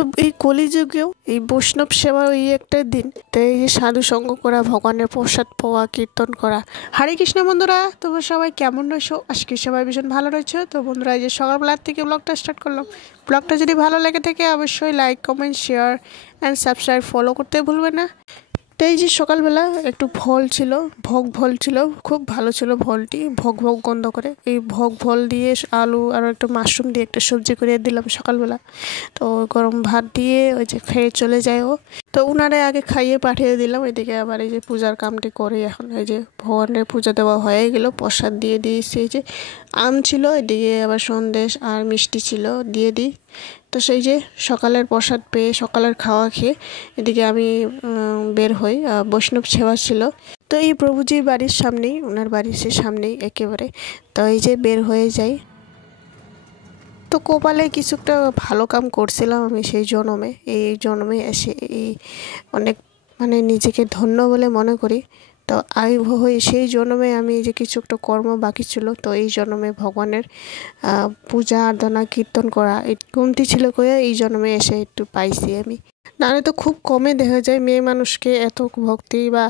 তো এই কলিযুগেও এই বৈষ্ণব সেবার ওই একটা দিন, তো এই যে সাধু সঙ্গ করা, ভগবানের প্রসাদ পাওয়া, কীর্তন করা। হরে কৃষ্ণ বন্ধুরা, তোমরা সবাই কেমন রয়েছো? আজকে সবাই ভীষণ ভালো রয়েছে। তো বন্ধুরা, এই যে সকালবেলার থেকে ব্লগটা স্টার্ট করলাম। ব্লগটা যদি ভালো লেগে থাকে অবশ্যই like, comment, share and subscribe, follow করতে ভুলবে না। তো এই যে সকালবেলা একটু ভোল ছিল, ভোল ছিল, খুব ভালো ছিল ভোলটি, ভোগ গন্ধ করে। এই ভোল দিয়ে আলু আর একটু মাশরুম দিয়ে একটা সবজি করে দিলাম সকালবেলা। তো গরম ভাত দিয়ে ওই যে খেয়ে চলে যায় ও। তো উনারে আগে খাইয়ে পাঠিয়ে দিলাম। এদিকে আবার এই যে পূজার কামটি করে এখন এই যে ভগবানের পূজা দেওয়া হয়ে গেল, প্রসাদ দিয়ে দিয়েছি। এই যে আম ছিল, এদিকে আবার সন্দেশ আর মিষ্টি ছিল, দিয়ে দিই। তো সেই যে সকালের প্রসাদ পেয়ে, সকালের খাওয়া খেয়ে এদিকে আমি বের হই। বৈষ্ণব সেবা ছিল, তো এই প্রভুজির বাড়ির সামনেই, ওনার বাড়ির সে সামনেই একেবারে। তো এই যে বের হয়ে যাই। তো কপালে কিছু একটা ভালো কাম করছিলাম আমি সেই জন্মে, এই জন্মে এসে এই অনেক মানে নিজেকে ধন্য বলে মনে করি। তো হই সেই জন্মে আমি যে কিছু একটা কর্ম বাকি ছিল, তো এই জন্মে ভগবানের পূজা আরাধনা কীর্তন করা এই কমতি ছিল কয়ে এই জন্মে এসে একটু পাইছি আমি। নাহলে তো খুব কমে দেখা যায় মেয়ে মানুষকে এত ভক্তি বা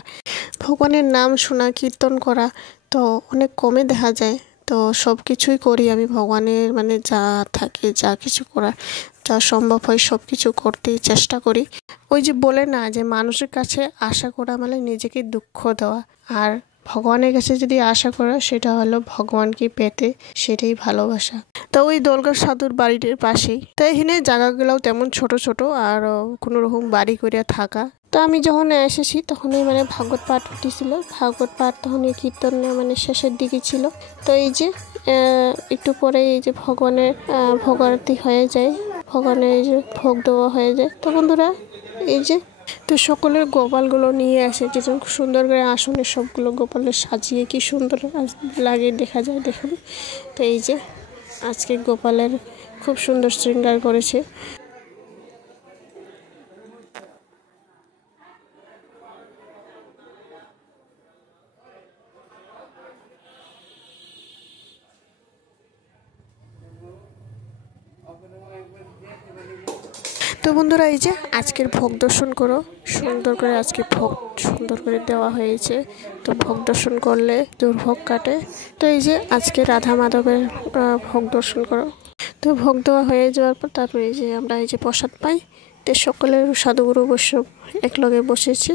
ভগবানের নাম শোনা, কীর্তন করা তো অনেক কমে দেখা যায়। তো সব কিছুই করি আমি ভগবানের, মানে যা থাকে, যা কিছু করার, যা সম্ভব হয় সব কিছু করতেই চেষ্টা করি। ওই যে বলে না যে মানুষের কাছে আশা করা মানে নিজেকে দুঃখ দেওয়া, আর ভগবানের কাছে যদি আশা করা সেটা হলো ভগবানকে পেতে, সেটাই ভালোবাসা। তো ওই দোলগার সাধুর বাড়িটির পাশেই, তো এখানে জায়গাগুলোও তেমন ছোট ছোট আর কোনো রকম বাড়ি করে থাকা। তো আমি যখন এসেছি তখনই মানে ভাগবত পাঠ উঠেছিল, ভাগবত পাঠ তখন এই কীর্তন মানে শেষের দিকে ছিল। তো এই যে একটু পরে এই যে ভগবানের ভোগ আরতি হয়ে যায়, ভগবানের এই যে ভোগ দেওয়া হয়ে যায়। তো বন্ধুরা এই যে তো সকলের গোপালগুলো নিয়ে আসে, যেরকম সুন্দর করে আসনে সবগুলো গোপালের সাজিয়ে কি সুন্দর লাগে দেখা যায়, দেখুন। তো এই যে আজকে গোপালের খুব সুন্দর শৃঙ্গার করেছে। তো বন্ধুরা এই যে আজকের ভোগ দর্শন করো, সুন্দর করে আজকে ভোগ সুন্দর করে দেওয়া হয়েছে। তো ভোগ দর্শন করলে দুর্ভোগ কাটে। তো এই যে আজকে রাধা মাধবের ভোগ দর্শন করো। তো ভোগ দেওয়া হয়ে যাওয়ার পর তারপরে এই যে আমরা এই যে প্রসাদ পাই। তো সকলের সাধুগুরু বৈষ্ণব একলগে বসেছি,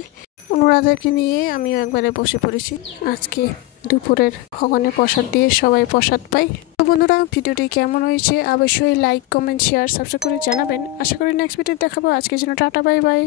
অনুরাধাকে নিয়ে আমিও একবারে বসে পড়েছি। আজকে দুপুরের ভগবানের প্রসাদ দিয়ে সবাই প্রসাদ পাই। তো বন্ধুরা ভিডিওটি কেমন হয়েছে অবশ্যই লাইক, কমেন্ট, শেয়ার, সাবস্ক্রাইব করে জানাবেন। আশা করি নেক্সট ভিডিও দেখাবো। আজকের জন্য টাটা, বাই বাই।